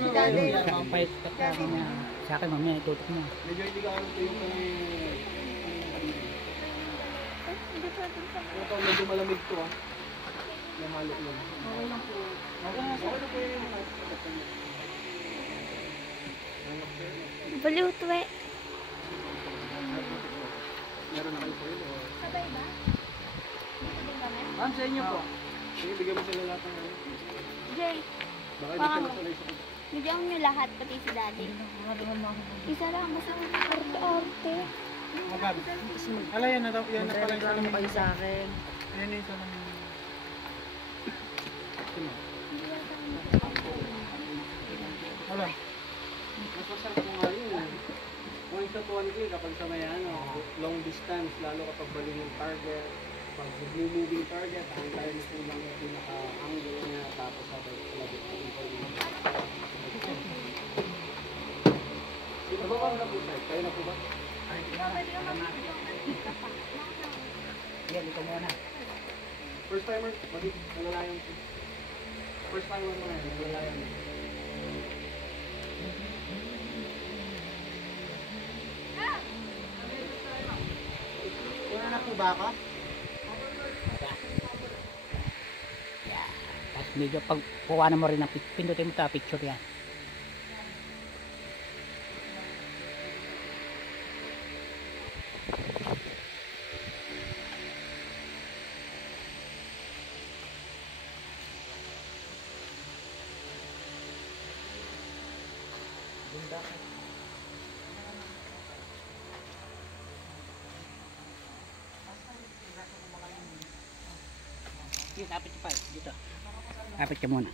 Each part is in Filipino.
si Daddy. Pahit ka niya. Sa akin mamaya itutok niya. Medyo hindi ka ano yung kay... Ito medyo malamig to ah. Namalo yun. Okay lang po. Okay na po yun yung Baliw to eh. meron na kayo po yun o? Sabay ba? Dito din kami? Ma'am, sa inyo po. Sige, bigyan mo sila lahat ng ano. Jay, Baka hindi sila tuloy sa... bigyan nyo lahat pati si Daddy. Isa lang, basta arte-arte. Magkano? Ala, yan na daw. Yan na pala yung salamin kayo sa akin. Yan na yung salamin. Wala. Mas masarap mo nga yun. Point to 1K kapag sa may ano, long distance, lalo kapag baling yung target, pag moving target, ang tayo nito lang yung pinaka-angle niya, tapos sa labit ng information. Sino ba na po sir? Kayo na po ba? Yan, ito muna. First timer, malalayan po. First timer mo na yun, malalayan. Wala na po ba ako? Yeah. Tapos medyo pag kuhanan mo rin ng pindutin mo ito picture yan. Dito, kapit ka pa. Dito. Kapit ka muna.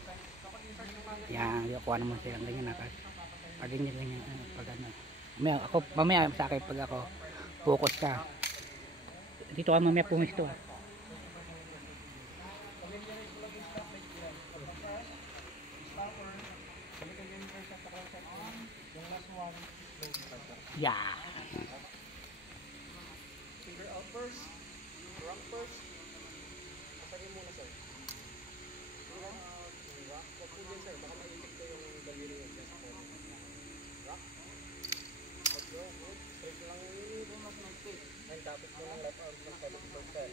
Yan, kuha naman silang ganyan. Pag ganyan. Pag ano. Mamaya sa akin pag ako focus ka. Dito ka mamaya pumisto. Yeah. Finger out first. Rock first. Kapagin muna sir. Rock. Rock. Huwag po dyan sir. Baka maitik ko yung daliri yung chest po. Rock. Let's go. Good. Straight lang yung yun. Mas mag-fit. And tapos mo ng left arm ng 70%.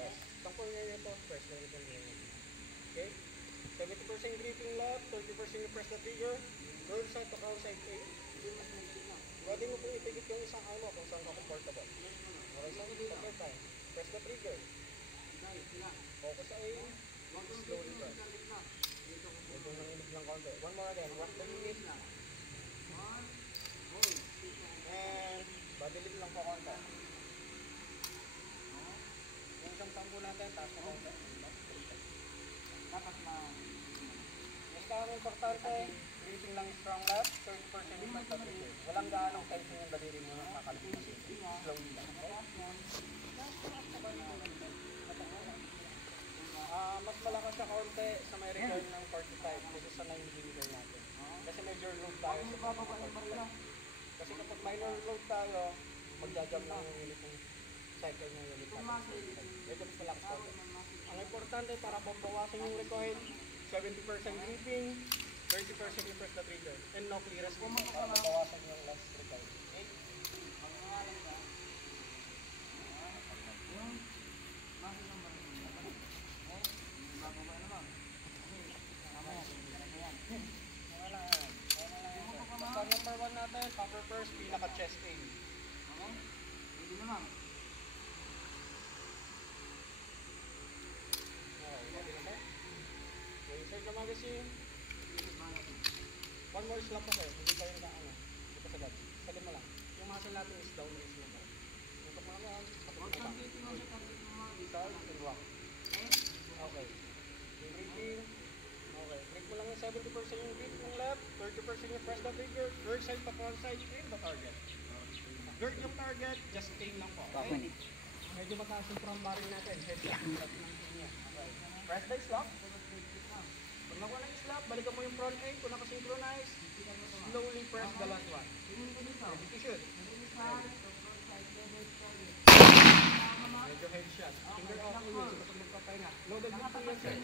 Yes. Takpo nyo yung toes first. Okay. 70% gripping left. 30% yung press the trigger. Roll side to crown side 8. Pwede mo pong ipigit yung isang ano kung saan ka comfortable. Okay, so take time. Press the trigger. Focus sa aim. Slowly press. Medyo nanginig lang konti. One more again. Rock the knee. And body lift lang po konti. Yung isang tambo natin, taas na konti. Dapat basta ang importante, breathing lang strong left, 30% yung pagkatrigger. Walang gaanong tension yung daliri mo na nakalipas. Slowly lang. Mas malakas sa konti sa may return ng 45 kasi sa 9mm natin. Kasi major load tayo sa 45. Kasi kapag minor load tayo, magjajam lang yung unit ng cycle ng unit natin. Medyo mas malakas konti. Ang importante para bawasan yung recoil, 70% gripping, 30% yung press the trigger, and no clearance para bawasan yung last recoil. Okay? Basta number 1 natin, cover first, pinaka-chest aim. Okay? Hindi naman. Insert the magazine. One more slap ako. Hindi tayo naka-ano. Hindi pa sagad. Sagad mo lang. Yung muscle natin is down na is lang. Tutok mo lang yan. Start and rock. Okay. Yung breathing. Okay. Break mo lang yung 70% yung grip ng left. 30% yung press the trigger. Third side pa front side. Aim the target. Guard yung target. Just aim lang po. Okay? Medyo mataas yung front barrel natin. Head lock. Okay. Press the slap. Pag nakuha ng slap, balikan mo yung front aim. Kung nakasynchronize, slowly press the last one. Ready to shoot. Medyo headshot. Finger off mo yun. Kapag magpapahinga. Loaded mo po yan sir.